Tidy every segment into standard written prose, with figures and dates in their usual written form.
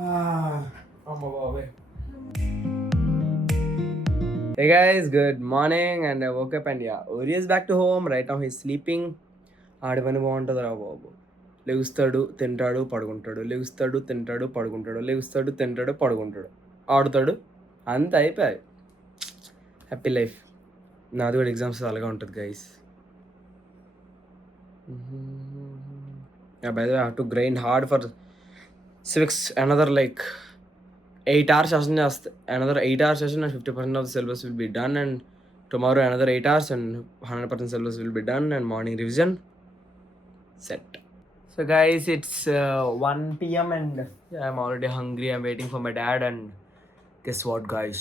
Hey guys, good morning, and I woke up and yeah, Ori is back to home. Right now he's sleeping. ఆడి పని బాగుంటుందిరా బాబు. లెగుస్తాడు తింటాడు పడుకుంటాడు, లెగుస్తాడు తింటాడు పడుకుంటాడు, లెగుస్తాడు తింటాడు పడుకుంటాడు, ఆడుతాడు, అంత అయిపోయాయి. Happy life. నాది కూడా ఎగ్జామ్స్ అలాగే ఉంటుంది guys. Yeah, by the way, I have to grind hard for civics. Another like 8 hour session, just another 8 hour session, and 50% of the syllabus will be done. And tomorrow another 8 hours, and 100% syllabus will be done. And morning revision set. So guys, it's 1 p.m. and I'm already hungry. I'm waiting for my dad. And guess what, guys?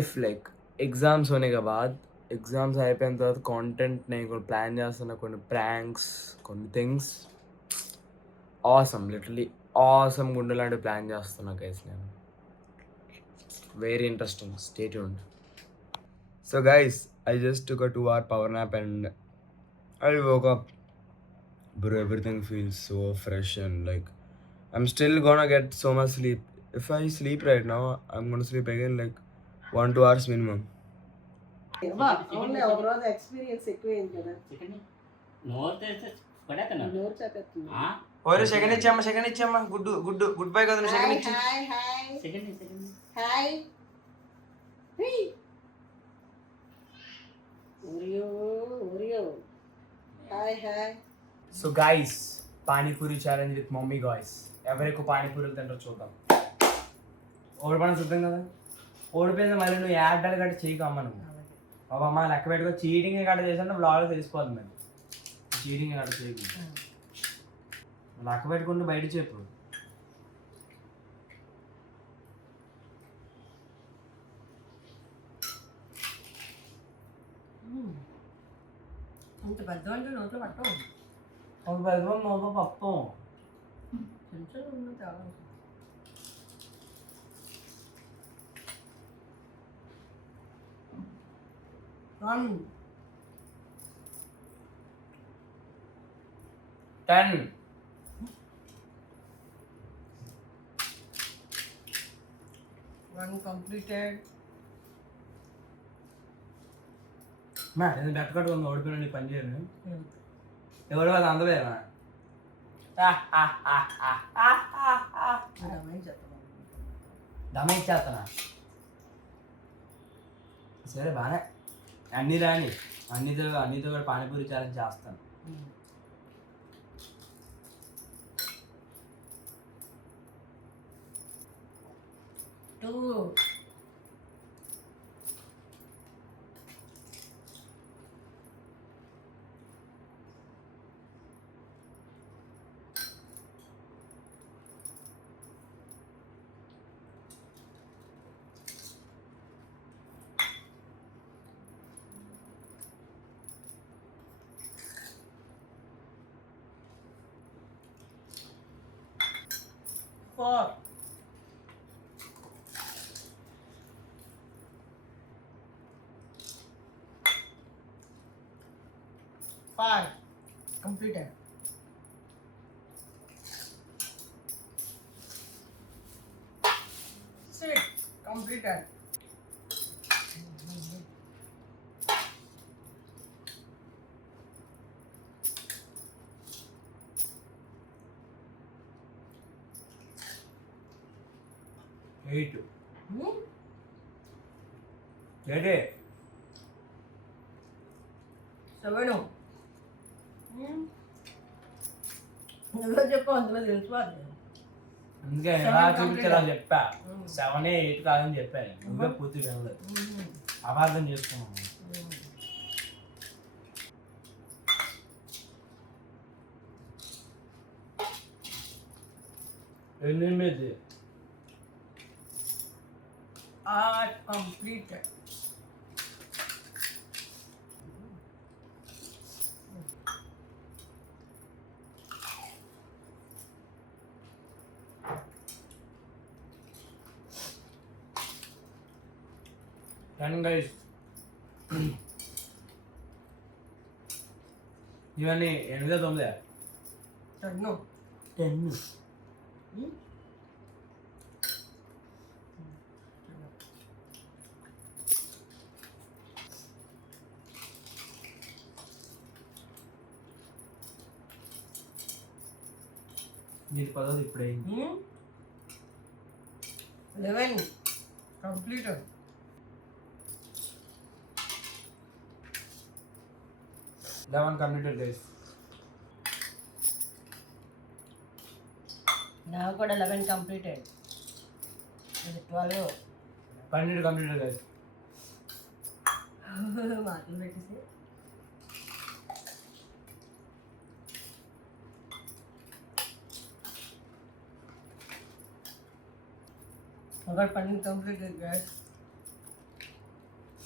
If like exams होने के बाद ఎగ్జామ్స్ అయిపోయిన తర్వాత కాంటెంట్ నేను కొన్ని ప్లాన్ చేస్తున్నా, కొన్ని ప్రాంక్స్, కొన్ని థింగ్స్ ఆసమ్, లిటరలీ ఆసమ్ గుండె లాంటి ప్లాన్ చేస్తున్నా గైస్ నేను. Very interesting, stay tuned. So guys, I just took a 2-hour power nap and I woke up. Bro, everything feels so fresh and like I'm still gonna get so much sleep. If I sleep right now, I'm gonna sleep again like 1-2 hours minimum. ఒక రోజు ఎక్స్పీరియన్స్ ఎక్కువైంది కదా. ఓరే second ఇచ్చామ్మా, second ఇచ్చామ్మా. Good good good bye కదా. Second ఇచ్చి hi Oreo hi hi. So guys, panipuri challenge with mummy guys. ఎవరు ఎక్కువ పానీపూరీలు తింటారో చూద్దాం. ఓడిపోవడం సిద్ధం కదా. ఓడిపోయింది మళ్ళీ నువ్వు యాడ్డాలు గట్ట చేయకమ్మా. నువ్వు బాబా అమ్మ లెక్క పెట్టుకో. చీటింగ్ గట్ట చేసాను బ్లాగ్లో తెలిసిపోతుంది. మరి చీటింగ్ గట్ట చేయకు. లెక్క పెట్టుకుంటూ బయట చెప్పు. అంత పెద్దవాళ్ళు నోట్లో పట్టం. ఒక పెద్దవాళ్ళు నోట్లో పప్పు. One. 10. One completed. మా నేను బెట్ కట్టుకుని ఓడిపోయిన పని చేయను. ఎవరు వాళ్ళు అందలేదా? దమ ఇచ్చేస్తానా? సరే బాగానే. అన్నీ రాని, అన్నితో కూడా పానీపూరి ఛాలెంజ్ చేస్తాను. Two. Four. 5. Completed. 6. Completed. 8. Ready? 7. నువ్వు చెప్పు, అందులో తెలుసుకోవాలి. అందుకే ఎలా చూపించాలో చెప్పా. 7, 8 కాదని చెప్పాను. నువ్వే పూర్తి వెళ్ళలేదు, అపార్థం చేసుకున్నాను. 8. Art completed. Done guys. ఇవన్నీ 8, 9. 10. 10. నీది 10th ఇప్పుడే అయింది. 11 completed. 11 completed guys. Now got 11 completed. Is it 12? 12 completed guys. మాటలు పెట్టేసి అక్కడ 12 completed guys.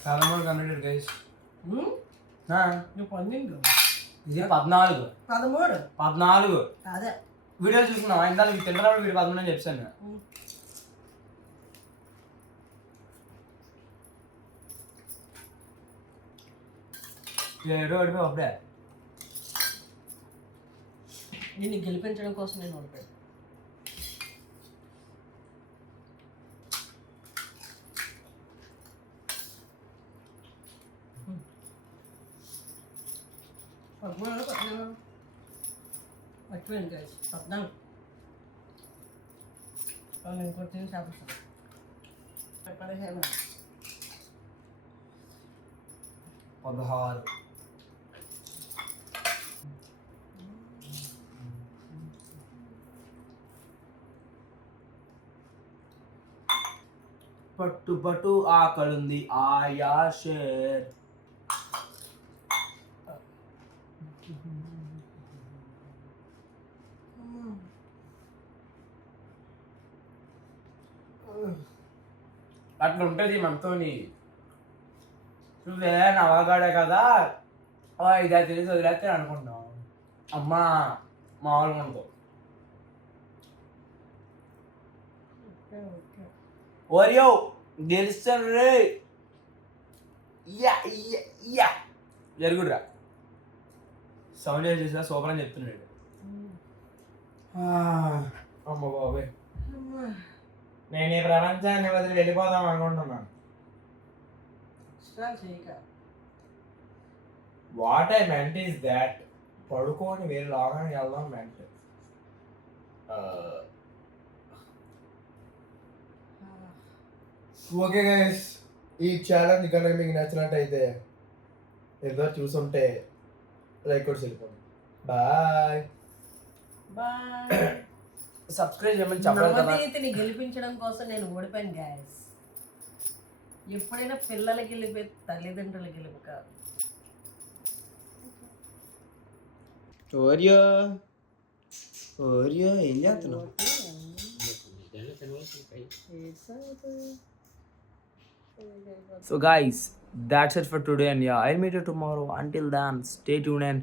13 completed guys. నువ్వు 12 ఇది 14. 13 అదే వీడియో చూసుకున్నావా? ఇందాక మీకు తెలియనప్పుడు వీడియో 13 అని చెప్పాను. ఏడో అడిపోయి అప్పుడే నిన్ను గెలిపించడం కోసం నేను ఓడిపోయాను. మర్చిపోయింది guys. 14 ఇంకోటి తిని చేపస్తాను. 15 16. పట్టు పట్టు ఆకలుంది ఆయా షేర్. అట్లా ఉంటుంది మనతోని. నువ్వే నవగాడే కదా ఇదే తెలిసి వదిలేస్తే అనుకుంటున్నావు. అమ్మా మామూలుగా అనుకో. ఓరియో గెలుస్తాను రే. జరుగురా సౌండ్ చేసేసా సూపర్ అని చెప్తున్నాడు. అమ్మ బాబాయ్, నేను ఈ ప్రపంచాన్ని వదిలి వెళ్ళిపోదాం అనుకుంటున్నాను. What I meant is that పడుకొని వేరే లాగానికి వెళ్దాం మెంట్. ఓకే గైస్, ఈ ఛానల్ కనుక మీకు నచ్చినట్టయితే ఏదో చూసుంటే లైక్ కూడా వెళ్ళిపోండి. Bye bye. సబ్స్క్రైబ్ చేయమని చెప్పలేదు కదా. నవనీతిని గెలిపించడం కోసం నేను ఓడిపోయాను గాయస్. ఎప్పుడైనా పిల్లల గెలిపే తల్లిదండ్రుల గెలుపు కాదు. ఓరియో ఓరియో ఏం చేస్తున్నావు? So guys, that's it for today and yeah, I'll meet you tomorrow. Until then, stay tuned and